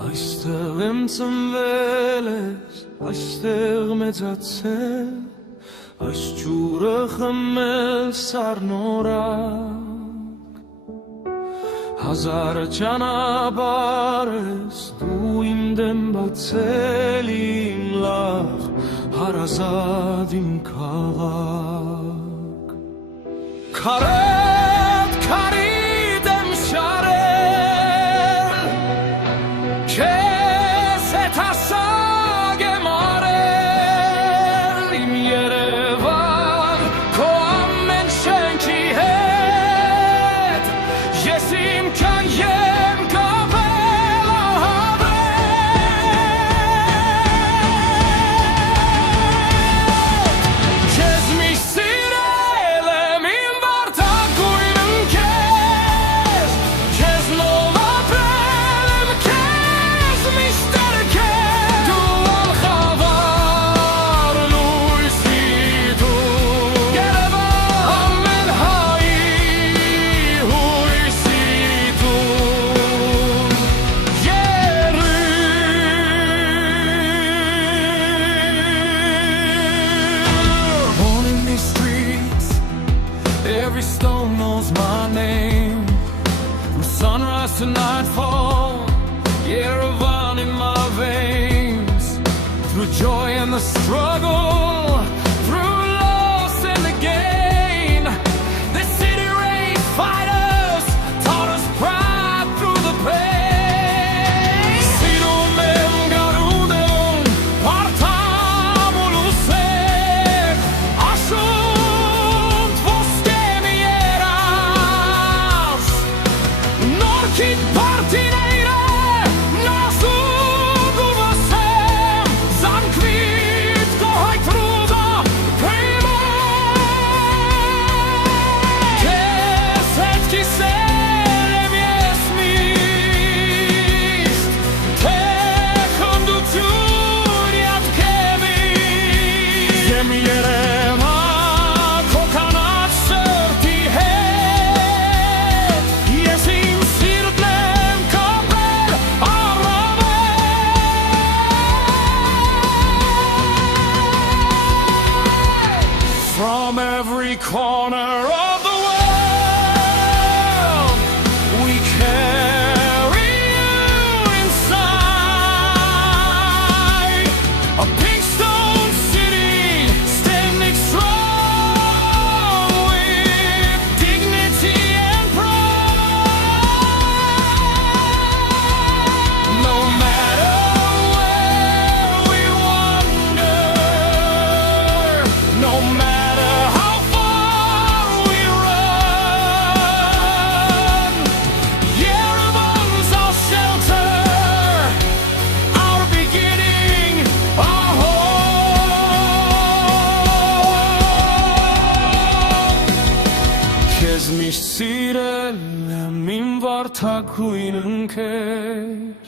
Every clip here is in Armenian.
Այստեղ եմ ծնվել ես, այստեղ մեծացել, այս ջուրը խմել սառնորակ, հազար ճանապարհ ես դու իմ դեմ բացել, իմ լավ հարազատ իմ քաղաք, քարդ քարիդ եմ շարել, քեզ հետ հասակ եմ արել, իմ Երևան քո ամեն շենքի հետ, ես իմ կան եմ կապել ահաբել, քեզ միշտ սիրել եմ իմ վարդագույն ընկեր, քեզ նոր ապրել եմ, քեզ միշտ երգել, դու անխավար լույսի տուն, Երևան ամեն հայի հույսի տուն, Born in these streets, every stone knows my name. From sunrise to nightfall, Yerevan in my veins. Through joy and the struggle, through loss and the gain, the city raised fighters, taught us pride through the pain. Sirun em garudon, partam ulusek, ashunt voske mieras, norkit partineire, nasug uvasem, zankvit kohait ruda, prima. Kes het kisem yes mist, techon du turiat kemis, Jem Yerevan kokanat sörti het, yes im sirtlem kapel aravel. From every corner of the world, we carry you inside a big stone city standing strong with dignity and pride. No matter where we wander, no matter how far we run, Yerevan's our shelter, our beginning, our home. Քեզ միշտ սիրել եմ իմ վարդագույն ընկեր,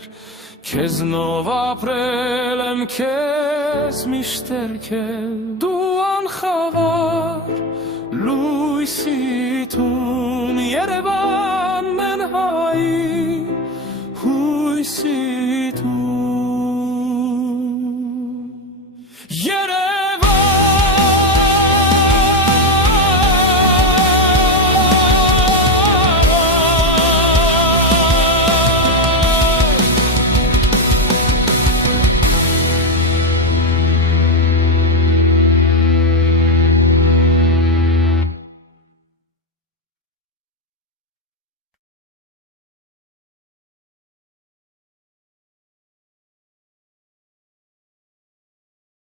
քեզ նով ապրել եմ, քեզ միշտ երգել, դու անխավար լույսի տուն, Երևան մեն հայի հույսի տուն,